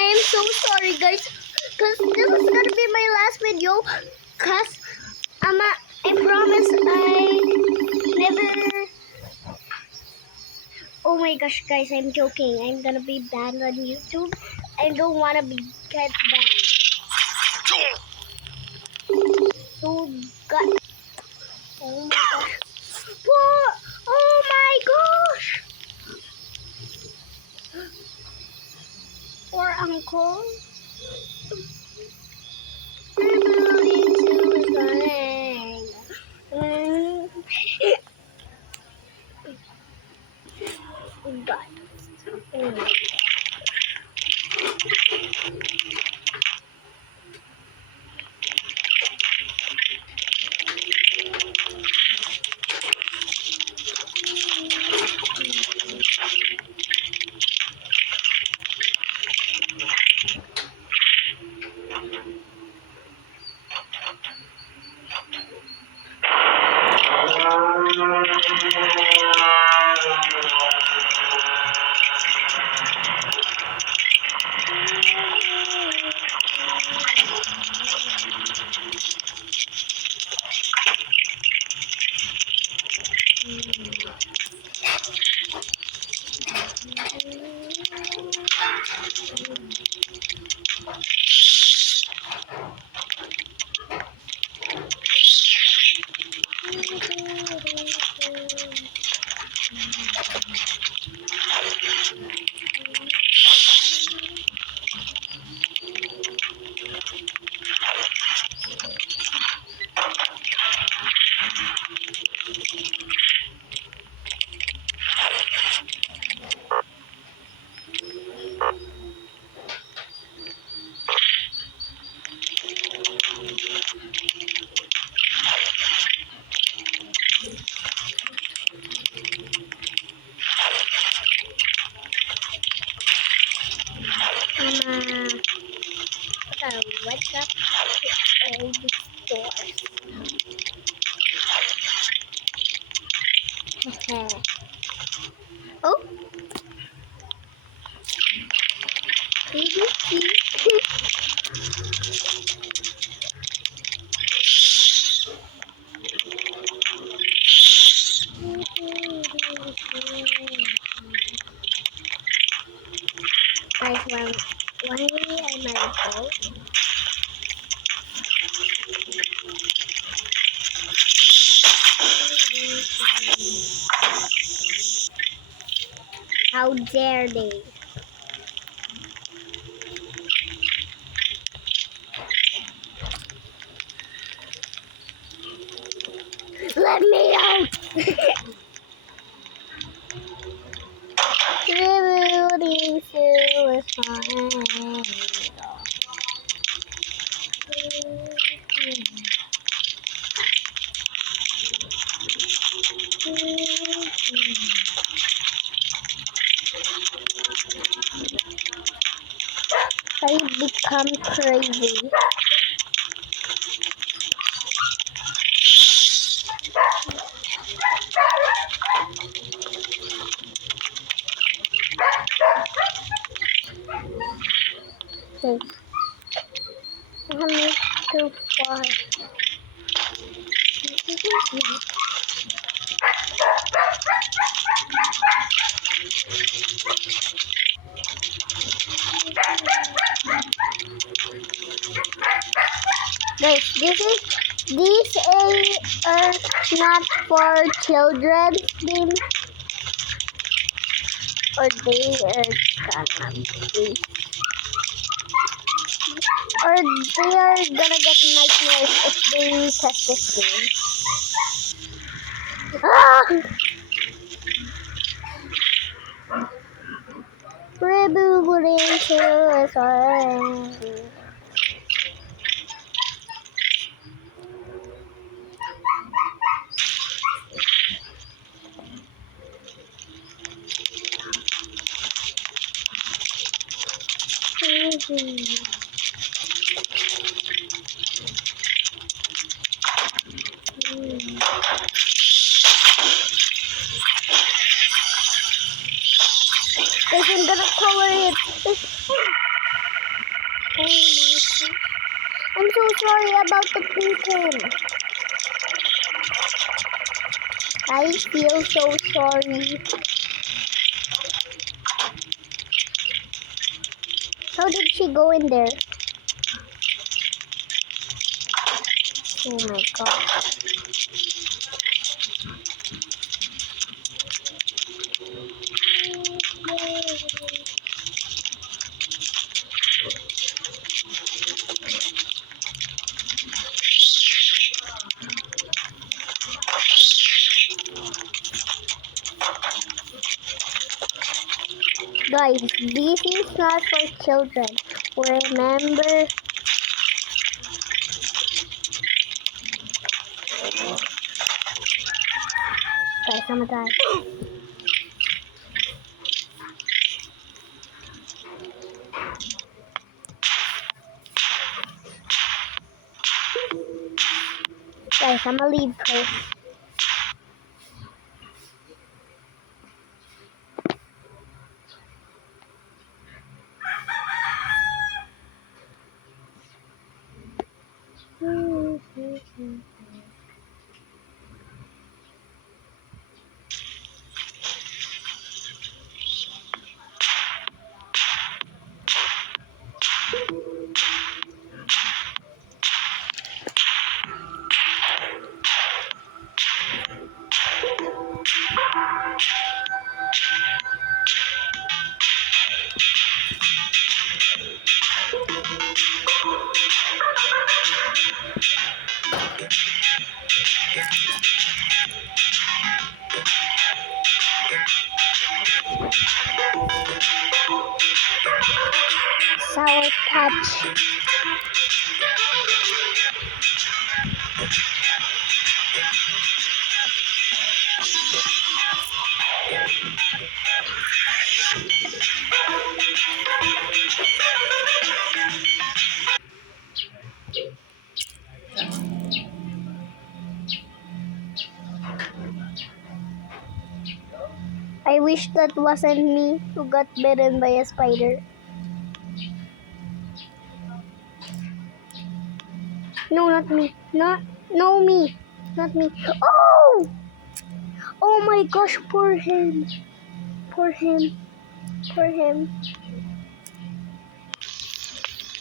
I am so sorry, guys, because this is gonna be my last video. Cause I promise I never. Oh my gosh, guys, I'm joking. I'm gonna be banned on YouTube. I don't wanna be get banned. So, God. Oh my gosh. What? Oh my gosh. Or uncle. Rebooting suicide. God. Oh. What's up to all the stores? Oh, BBC. Guys, why am I broke? How dare they? Let me out! Rebooting suicide. I become crazy. Okay, I'm too far. Guys, these are not for children game, or they are gonna be, or they are gonna get nightmares if they test this game. Ah! Rebooting suicide. Guys, I'm gonna color it. sorry about the pumpkin. I feel so sorry. How did she go in there? Oh my god. Guys, this is not for children. Remember? Guys, I'm gonna die. Guys, I'm gonna leave first. Sour Patch. I wish that wasn't me who got bitten by a spider. No, not me. No me. Not me. Oh! Oh my gosh, poor him. Poor him. Poor him.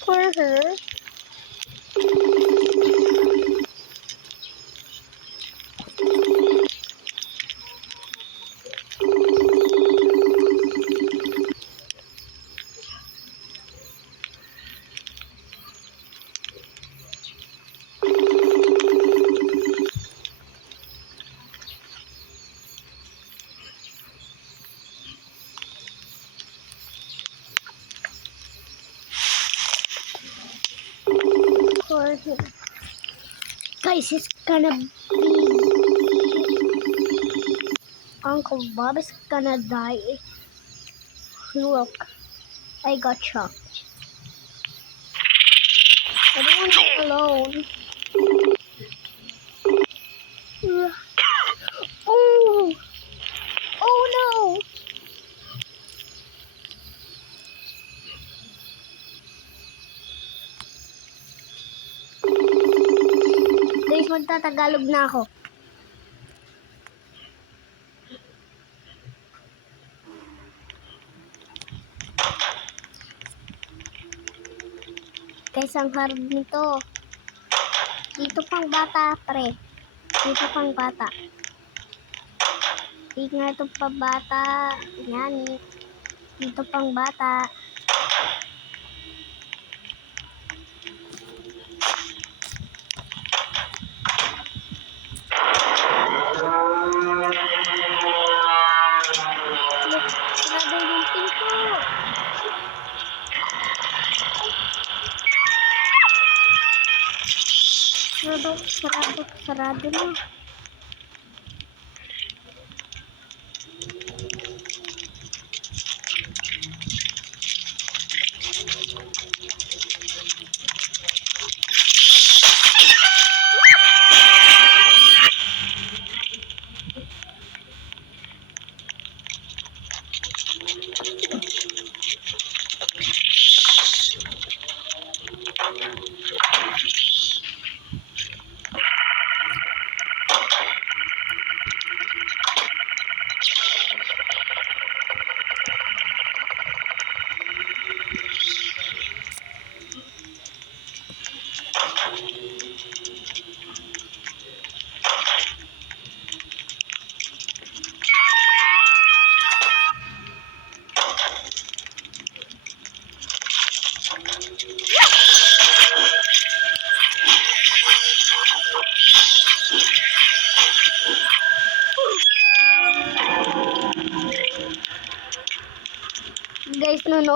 Poor her. Poor him. Guys, it's gonna be... Uncle Bob is gonna die. Look, I got shocked. I don't want to be alone. Oh! Oh no! Guys, magtatagalog na ako. Guys, ang hard nito. Dito pang bata, pre. Dito pang bata. Dito nga ito pa bata. Yan. Dito pang bata. Sarado yung pinto. Sarado na.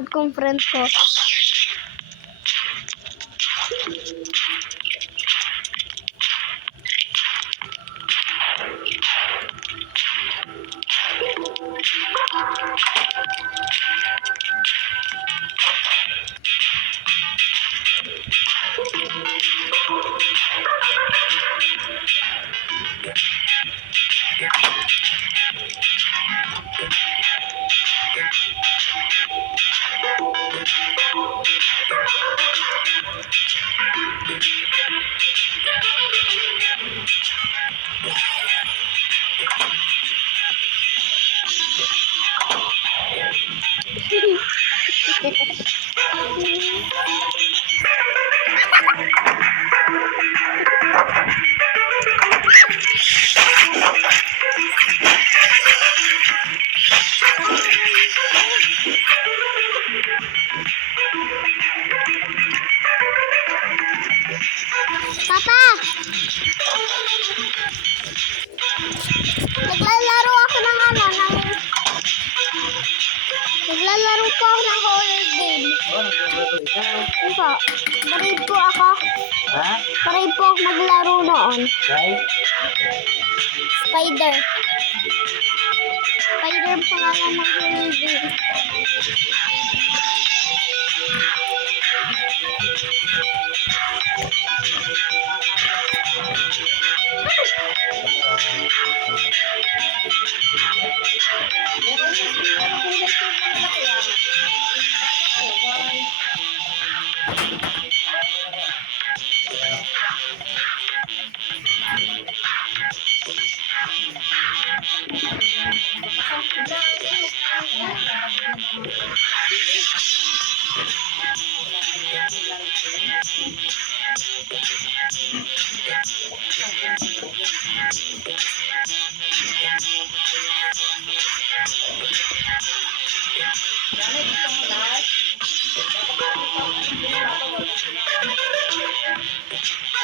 nanonood kong friend ko. Papa! Naglalaro ako ng Naglalaro po ako ng horror game. Ano po? Parade po ako. Ha? Parade po ako naglaro noon. Right? Spider. Spider ang pangalan ng horror game.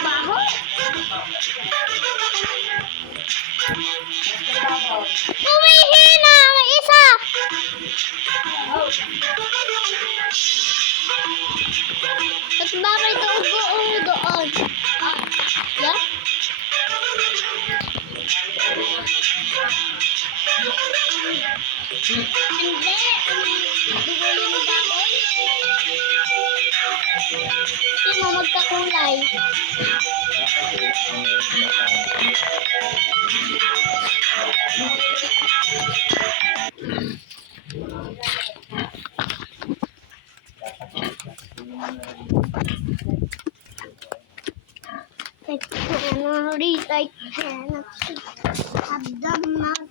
Baho? Humihina ang isa! Ba't ba may doon? Yeah? Hindi. Dugo yung dahon. Sino magkakulay? I cannot read, I cannot see. Have the mouth.